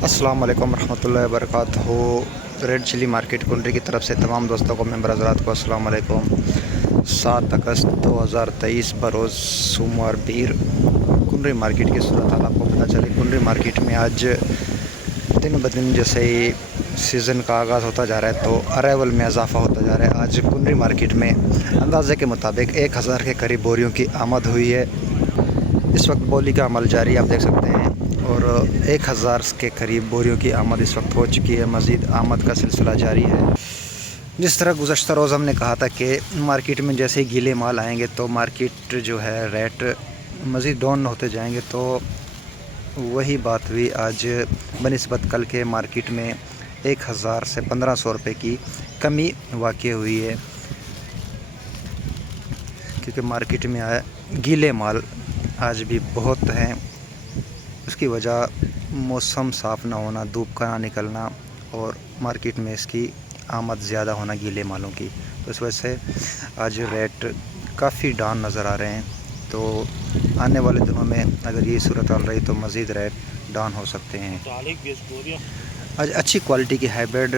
अस्सलाम वालेकुम रहमतुल्लाहि व बरकातहू। रेड चिली मार्केट कुंडरी की तरफ से तमाम दोस्तों को, मेंबर हज़रात को अस्सलाम वालेकुम। 7 अगस्त 2023 बरोज़ सोमवार पीर कुंडरी मार्केट की सूरत हाल आपको पता चली। कुंडरी मार्केट में आज दिन ब दिन जैसे ही सीज़न का आगाज़ होता जा रहा है तो अराइवल में इजाफ़ा होता जा रहा है। आज कुंडरी मार्केट में अंदाज़े के मुताबिक 1000 के करीब बोरियों की आमद हुई है। इस वक्त बोली का अमल जारी आप देख सकते हैं और 1000 के करीब बोरियों की आमद इस वक्त हो चुकी है। मज़ीद आमद का सिलसिला जारी है। जिस तरह गुज़श्ता रोज़ हमने कहा था कि मार्केट में जैसे ही गीले माल आएंगे तो मार्केट जो है रेट मज़ीद डाउन होते जाएंगे, तो वही बात हुई। आज बनिस्बत कल के मार्केट में 1000 से 1500 रुपये की कमी वाक़ई हुई है, क्योंकि मार्केट में आया गीले माल आज भी बहुत हैं। उसकी वजह मौसम साफ़ ना होना, धूप का ना निकलना और मार्केट में इसकी आमद ज़्यादा होना गीले मालों की, तो इस वजह से आज रेट काफ़ी डाउन नज़र आ रहे हैं। तो आने वाले दिनों में अगर ये सूरत हाल रही तो मज़ीद रेट डाउन हो सकते हैं। आज अच्छी क्वालिटी की हाइब्रिड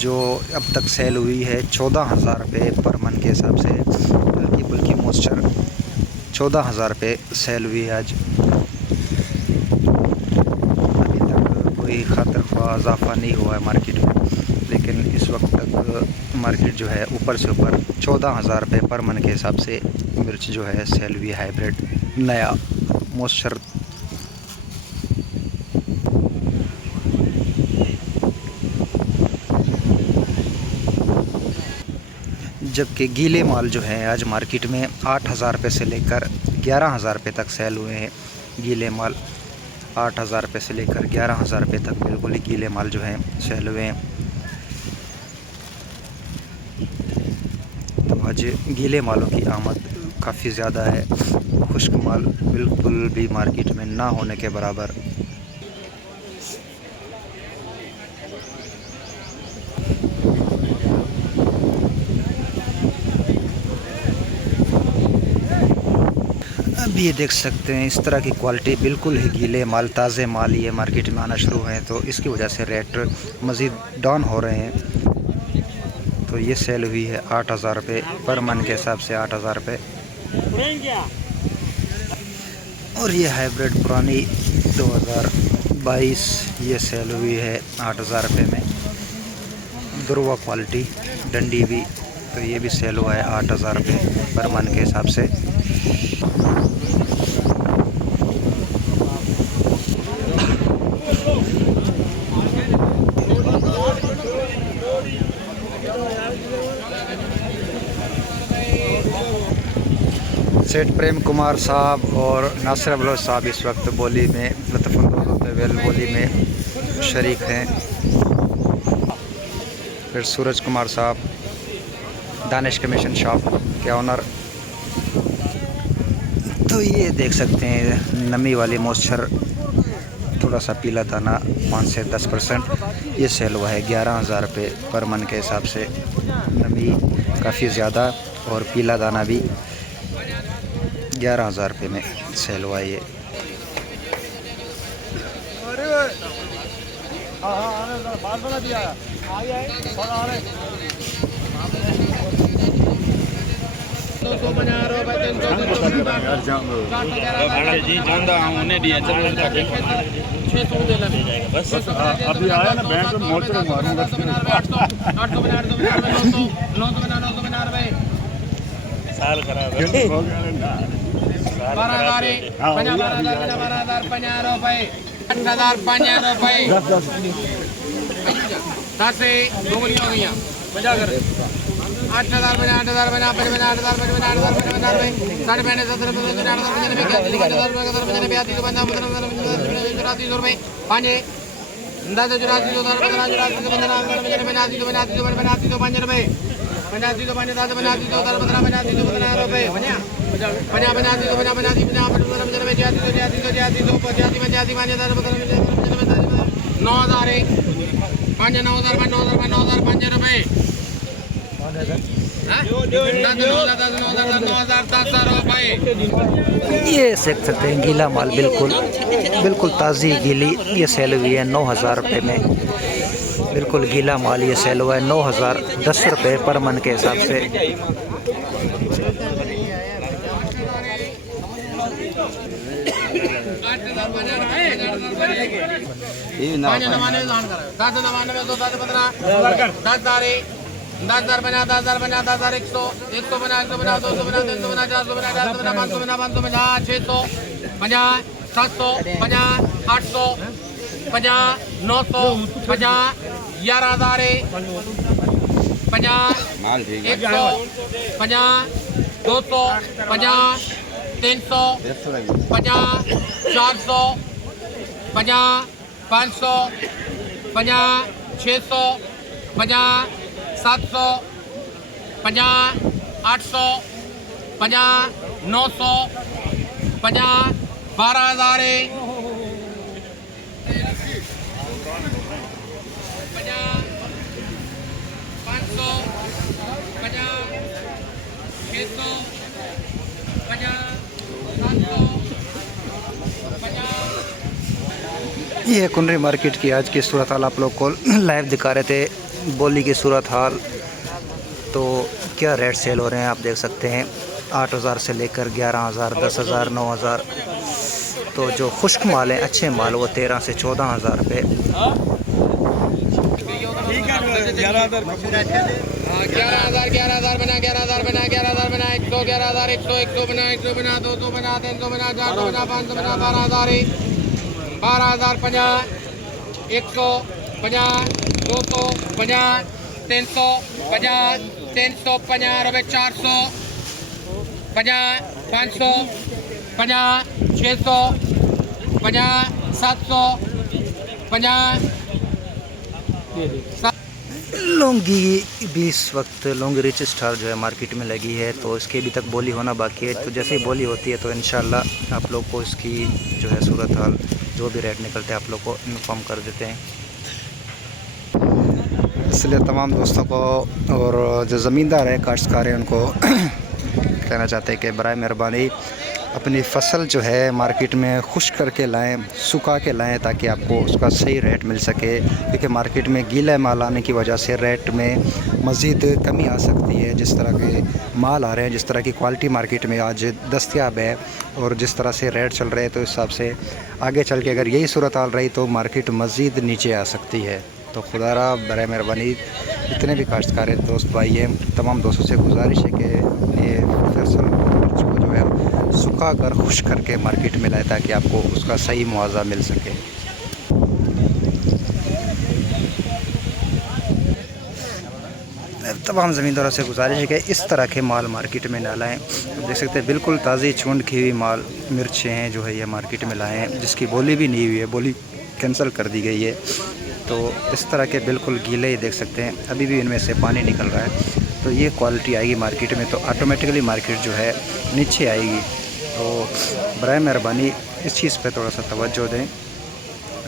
जो अब तक सेल हुई है 14,000 रुपये पर मन के हिसाब से, बल्कि मॉइस्चर 14,000 रुपये सेल हुई है आज। अभी तक कोई खातर ख्वाह इजाफ़ा नहीं हुआ है मार्केट में, लेकिन इस वक्त तक मार्केट जो है ऊपर से ऊपर 14,000 रुपये पर मन के हिसाब से मिर्च जो है सेल हुई हाइब्रिड नया मॉइस्चर। जबकि गीले माल जो है आज मार्केट में 8,000 रुपये से लेकर 11,000 रुपये तक सेल हुए हैं। गीले माल 8,000 रुपये से लेकर 11,000 रुपये तक बिल्कुल ही गीले माल जो हैं सेल हुए हैं। तो आज गीले मालों की आमद काफ़ी ज़्यादा है, खुश्क माल बिल्कुल भी मार्केट में ना होने के बराबर। अब ये देख सकते हैं इस तरह की क्वालिटी बिल्कुल ही गीले माल, ताज़े माल ये मार्केट में आना शुरू हैं, तो इसकी वजह से रेट मज़ीद डाउन हो रहे हैं। तो ये सेल हुई है 8,000 रुपये पर मन के हिसाब से, 8,000 रुपये। और ये हाइब्रिड पुरानी 2022 ये सेल हुई है 8,000 रुपये में। दुर्वा क्वालिटी डंडी भी, तो ये भी सेल हुआ है 8,000 रुपये पर मन के हिसाब से। सेठ प्रेम कुमार साहब और नासिर बलोच साहब इस वक्त बोली में लुत्फ़अंदोज़ होते हुए बोली में शरीक हैं। फिर सूरज कुमार साहब दानिश कमीशन शॉप के ऑनर। तो ये देख सकते हैं नमी वाली मॉइस्चर, थोड़ा सा पीला दाना 5 से 10% ये सेल हुआ है 11,000 रुपये पर मन के हिसाब से। नमी काफ़ी ज़्यादा और पीला दाना भी 11,000 रुपये में सेल हुआ है ये। अभी आया ना बैंक में मोटर मारूंगा। साल खराब है। 9,000 5 9,000 5 9,000 5 9,000 5 रुपये ये देख सकते हैं गीला माल बिल्कुल बिल्कुल ताज़ी गीली ये सेल हुई है 9,000 रुपये में। बिल्कुल गीला माल ये सेल हुआ है 9,010 रुपये पर मन के हिसाब से। ये कुंडरी मार्केट की आज की सूरत हाल आप लोग को लाइव दिखा रहे थे। बोली की सूरत हाल तो क्या रेट सेल हो रहे हैं आप देख सकते हैं। 8,000 से लेकर 11,000, 10,000, 9,000। तो जो खुश्क माल है अच्छे माल वो 13 से 14,000 रुपये। 11,000 बना 11,000 बना 11,000 बना 100 11,000 100 100 बना 100 बना 200 बना 300 बना 400 बना 500 बना 12,000 12,050 150 250 350 350 रुपये 400 50 500 50 600 50 700 50 लौंगी भी इस वक्त लौंगी रिच स्टार जो है मार्केट में लगी है तो इसकी अभी तक बोली होना बाकी है। तो जैसे ही बोली होती है तो इंशाल्लाह आप लोग को इसकी जो है सूरत हाल जो भी रेट निकलते हैं आप लोग को इन्फॉर्म कर देते हैं। इसलिए तमाम दोस्तों को और जो ज़मींदार है काश्तकार है उनको कहना चाहते हैं कि बराए मेहरबानी अपनी फसल जो है मार्केट में खुश्क करके लाएं, सुखा के लाएं ताकि आपको उसका सही रेट मिल सके। क्योंकि मार्केट में गीला माल आने की वजह से रेट में मज़ीद कमी आ सकती है। जिस तरह के माल आ रहे हैं, जिस तरह की क्वालिटी मार्केट में आज दस्तयाब है और जिस तरह से रेट चल रहे हैं तो इस हिसाब से आगे चल के अगर यही सूरत हाल रही तो मार्केट मज़ीद नीचे आ सकती है। तो खुदारा बराए मेहरबानी जितने भी काश्तकार दोस्त भाई हैं तमाम दोस्तों से गुजारिश है कि ये फसल को जो है सुखा कर खुश करके मार्केट में लाए ताकि आपको उसका सही मुआवजा मिल सके। तमाम ज़मींदारों से गुजारिश है कि इस तरह के माल मार्केट में ना लाएँ। देख सकते हैं बिल्कुल ताज़ी चूंड की हुई माल मिर्चें हैं जो है ये मार्केट में लाए हैं जिसकी बोली भी नहीं हुई है, बोली कैंसिल कर दी गई है। तो इस तरह के बिल्कुल गीले ही देख सकते हैं, अभी भी इनमें से पानी निकल रहा है। तो ये क्वालिटी आएगी मार्केट में तो ऑटोमेटिकली मार्केट जो है नीचे आएगी। तो बराए मेहरबानी इस चीज़ पे थोड़ा सा तवज्जो दें,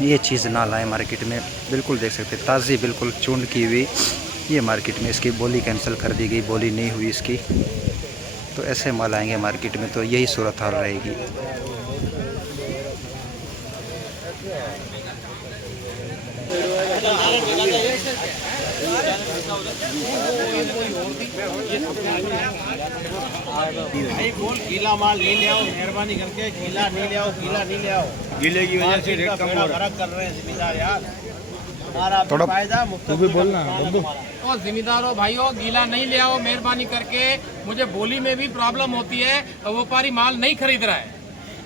ये चीज़ ना लाएं मार्केट में। बिल्कुल देख सकते हैं ताज़ी बिल्कुल चूंड की हुई ये मार्केट में इसकी बोली कैंसिल कर दी गई, बोली नहीं हुई इसकी। तो ऐसे माल आएंगे मार्केट में तो यही सूरत हाल रहेगी। भाई बोल गीला माल नहीं ले आओ, मेहरबानी करके गीला नहीं ले आओ, गीला नहीं ले आओ। गीले की वजह से रेट कम हो रहा है। कर रहे हैं जिम्मेदार यार, थोड़ा फायदा तू भी बोलना बंधु। और जिम्मेदारों भाइयों गीला नहीं ले आओ मेहरबानी करके, मुझे बोली में भी प्रॉब्लम होती है और व्यापारी माल नहीं खरीद रहा है।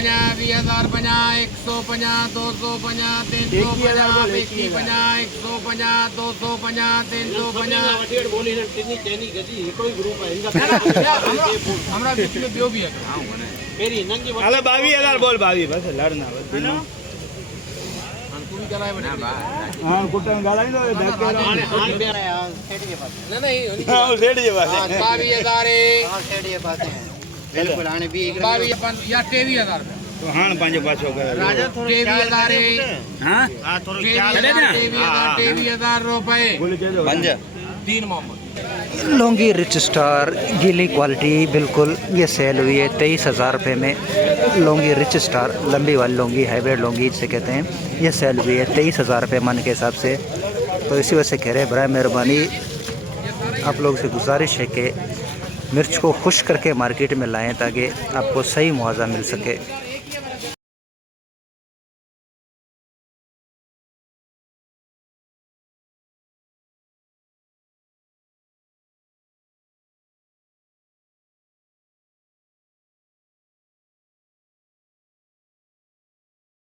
20,000 50 150 250 350 150 150 250 350 बोली ना टिनी टेनी गजी कोई ग्रुप है इनका हमरा बीच में बियो भी है मेरी नंगी अरे 22,000 बोल 22 बस लड़ना बस बिना तू भी कराए बना हां कुटन गाला ही तो देख के हां पे रहा है सेठ के पास नहीं हां सेठ जी बस 22,000 हां सेठ के पास है बिल्कुल आने भी 22 या 23,000 तो हां पांचो पाछो कर राजा थोड़े 23,000 हां हां थोड़े क्या 23,000 रुपए बोल के दो दीन मोहम्मद लौंगी रिच स्टार गीली क्वालिटी बिल्कुल ये सेल हुई है 23,000 रुपये में। लौंगी रिच स्टार लंबी वाली लौंगी हाइब्रिड लौंगी जिसे कहते हैं, ये सेल हुई है 23,000 रुपये मन के हिसाब से। तो इसी वजह से कह रहे हैं बराए मेहरबानी आप लोग से गुजारिश है कि मिर्च को खुश करके मार्केट में लाएं ताकि आपको सही मुआवजा मिल सके।